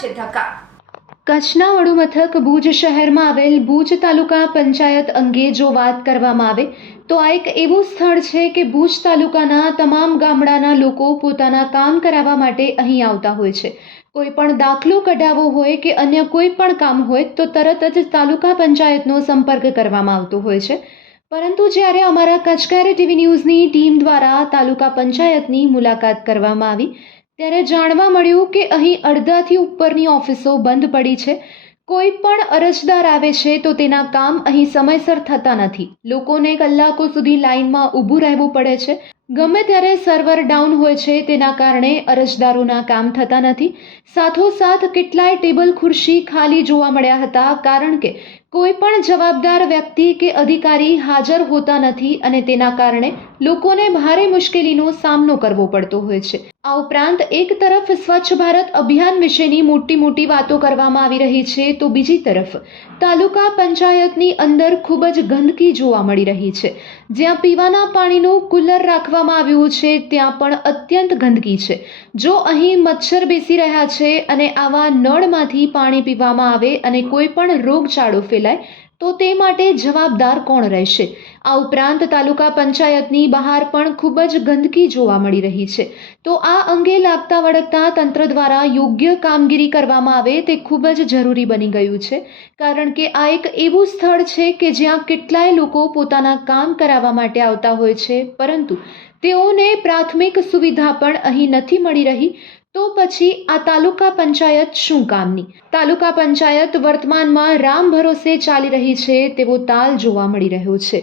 છે ધક્કા। કચ્છના વડુ મથક ભુજ શહેરમાં આવેલ ભુજ તાલુકા પંચાયત અંગે જો વાત કરવામાં આવે તો આ એક એવું સ્થળ છે કે ભુજ તાલુકાના તમામ ગામડાના લોકો પોતાના કામ કરાવવા માટે અહીં આવતા હોય છે। કોઈ પણ દાખલો કઢાવવો હોય કે અન્ય કોઈ પણ કામ હોય તો તરત જ તાલુકા પંચાયતનો સંપર્ક કરવામાં આવતો હોય છે। પરંતુ જ્યારે અમારા કચ્છકારે ટીવી ન્યૂઝની ટીમ દ્વારા તાલુકા પંચાયતની મુલાકાત કરવામાં આવી ત્યારે જાણવા મળ્યું કે અહીં અડધાથી ઉપરની ઓફિસો બંધ પડી છે। કોઈ પણ અરજદાર આવે છે તો તેના કામ અહીં સમયસર થતા નથી। લોકોને કલાકો સુધી લાઇનમાં ઊભું રહેવું પડે છે। ગમે ત્યારે સર્વર ડાઉન હોય છે, તેના કારણે અરજદારોના કામ થતા નથી। સાથોસાથ કેટલાય ટેબલ ખુરશી ખાલી જોવા મળ્યા હતા, કારણ કે કોઈ પણ જવાબદાર વ્યક્તિ કે અધિકારી હાજર હોતા નથી અને તેના કારણે લોકોને ભારે મુશ્કેલીનો સામનો કરવો પડતો હોય છે। આ ઉપરાંત એક તરફ સ્વચ્છ ભારત અભિયાન વિશેની મોટી વાતો કરવામાં આવી રહી છે તો બીજી તરફ તાલુકા પંચાયતની અંદર ખૂબ જ ગંદકી જોવા મળી રહી છે। જ્યાં પીવાના પાણીનું કુલર રાખવામાં આવ્યું છે ત્યાં પણ અત્યંત ગંદકી છે। જો અહીં મચ્છર બેસી રહ્યા છે અને આવા નળમાંથી પાણી પીવામાં આવે અને કોઈ પણ રોગચાળો ફેલાય તો તે માટે જવાબદાર કોણ રહેશે? આ ઉપરાંત તાલુકા પંચાયતની બહાર પણ ખૂબ જ ગંદકી જોવા મળી રહી છે। તો આ અંગે લાગતા વળગતા તંત્ર દ્વારા યોગ્ય કામગીરી કરવામાં આવે તે ખૂબ જ જરૂરી બની ગયું છે, કારણ કે આ એક એવું સ્થળ છે કે જ્યાં કેટલાય લોકો પોતાના કામ કરાવવા માટે આવતા હોય છે, પરંતુ તેઓને પ્રાથમિક સુવિધા પણ અહીં નથી મળી રહી। તો પછી આ તાલુકા પંચાયત શું કામની? તાલુકા પંચાયત વર્તમાનમાં રામ ભરોસે ચાલી રહી છે તેવો તાલ જોવા મળી રહ્યો છે।